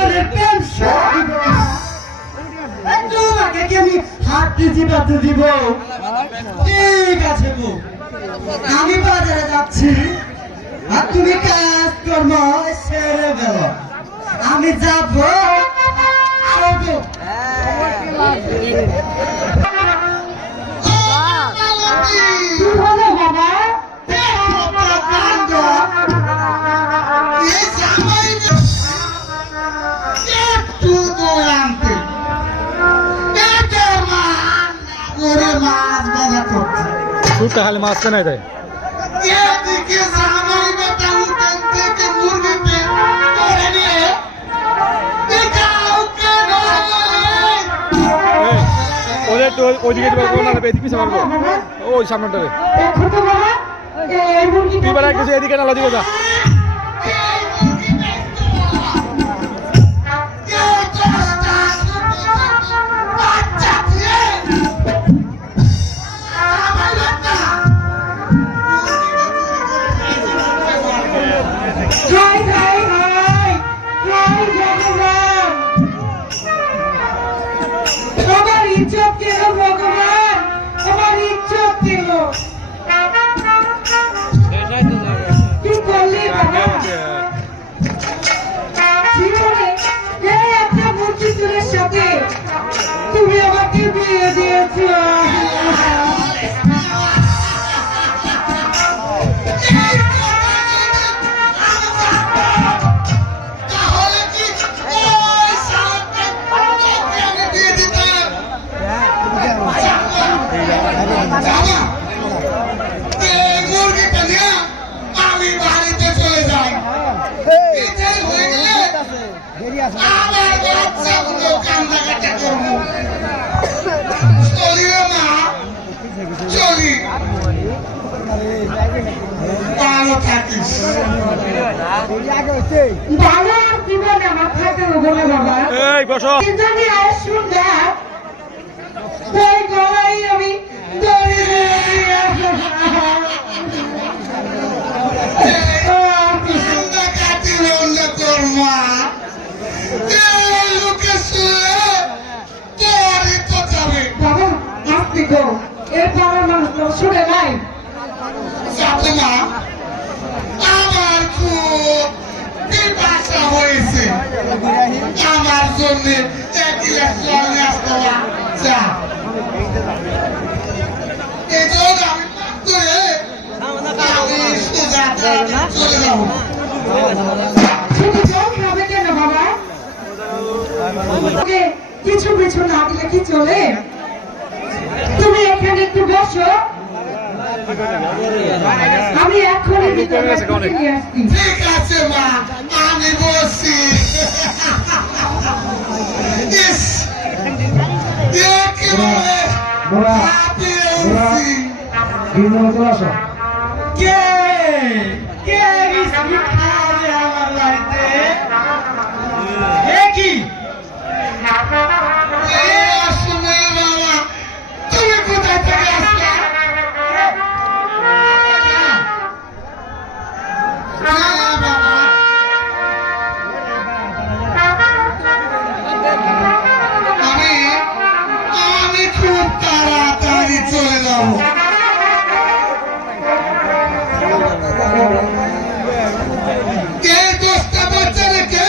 জীবনের টেনশন তোমাকে কি আমি হাঁটতে চিপাতে দিব? ঠিক আছে বউ, আমি বাজারে যাচ্ছি আর তুমি কাজ কর্ম সেরে গেল, আমি যাবো। খালি মাছ নাই তাই ওইদিকে এদিকে পারবো ওই সামনেটারে তুই বেলা কিছু এদিকে না দিব যা তুমি আমাকে বিয়ে দিয়েছো শুনে নাই আমার খুব পিপাসা হয়েছে, আমার জন্য এক গ্লাস জল নিয়ে আসতে চা। এই জন্য আমি আমি সোজা চলে যাবো। খাবে কেন বাবা? কিছু কিছু না দিলে কি চলে? তুমি এখানে একটু বসো, আমি এখনই নিয়ে আসছি। ঠিক আছে মা, আমি বসি। আমার বাড়িতে কি তুমি কোথায় থেকে আসলে? আমি খুব তাড়াতাড়ি চলে যাবো। এই দোষটা বাচ্চা রেখে